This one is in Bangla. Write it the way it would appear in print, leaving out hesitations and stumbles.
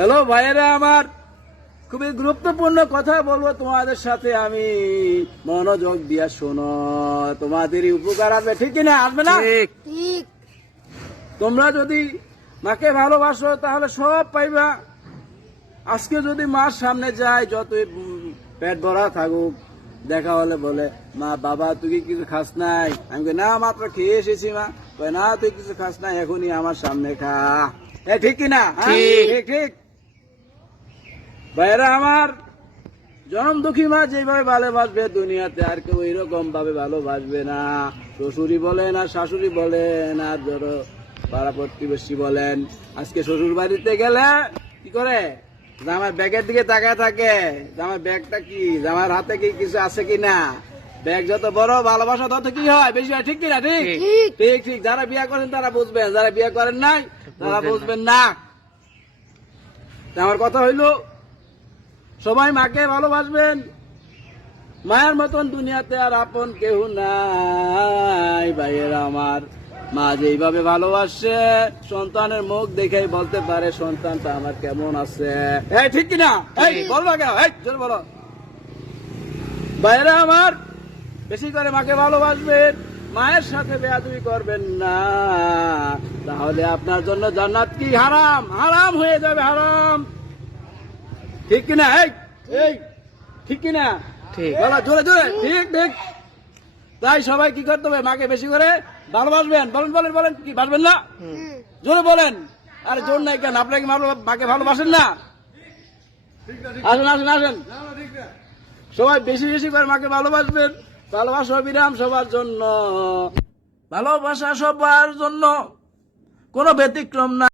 হ্যালো ভাইয়েরা আমার, খুবই গুরুত্বপূর্ণ কথা বলবো তোমাদের সাথে। আমি মনোযোগ দিয়া শোনো, তোমাদেরই উপকার আসবে, ঠিক কিনা? আসবে না? ঠিক। তোমরা যদি মাকে ভালোবাসো তাহলে সব পাইবা। আজকে যদি মার সামনে যায়, যতই পেট ভরা থাকুক, দেখা হলে বলে, মা বাবা তুই কি কিছু খাস নাই? আমি কই, না মাত্র খেয়ে এসেছি মা। কই, না তুই কিছু খাস নাই, এখনই আমার সামনে খা। ঠিক কিনা? ঠিক ঠিক। ভাইয়েরা আমার, জনম দুঃখী মা যেভাবে ভালোবাসবে দুনিয়াতে আর কেউ এরকম ভাবে ভালোবাসবে না। শ্বশুরি বলেন আর শাশুড়ি বলেন আর ধরো পাড়া প্রতিবেশী বলেন, আজকে শ্বশুর বাড়িতে গেলে কি করে? জামার ব্যাগের দিকে তাকায় থাকে, জামার ব্যাগটা কি, জামার হাতে কি কিছু আছে কিনা। ব্যাগ যত বড়, ভালোবাসা তত কি হয়, বেশি হয়, ঠিক কিনা? ঠিক ঠিক ঠিক। যারা বিয়ে করেন তারা বুঝবেন, যারা বিয়ে করেন নাই তারা বুঝবেন না। আমার কথা হইল, সবাই মাকে ভালোবাসবেন। মায়ের মতন দুনিয়াতে আর আপন কেউ নাই। ভাইয়েরা আমার, মা যেইভাবে ভালোবাসে, সন্তানের মুখ দেখেই বলতে পারে সন্তানটা আমার কেমন আছে। ঠিক কিনা? বলো না কেন, জোরে বলো। ভাইয়েরা আমার, বেশি করে মাকে ভালোবাসবেন, মায়ের সাথে বেয়াদবি করবেন না, তাহলে আপনার জন্য জান্নাত কি হারাম, হারাম হয়ে যাবে, হারাম। ঠিক কিনা? এই ঠিক কিনা? ঠিক। বলো জোরে জোরে, ঠিক ঠিক। তাই সবাই কি করতে হবে? মাকে বেশি করে ভালোবাসবেন। বলেন বলেন বলেন, কি বাসবেন না? জোরে বলেন। আরে জোর নাই কেন? আপনাকে মাকে ভালোবাসেন না? আসেন আসেন আসেন, সবাই বেশি বেশি করে মাকে ভালোবাসবেন। ভালোবাসা বিরাম সবার জন্য, ভালোবাসা সবার জন্য, কোনো ব্যতিক্রম না।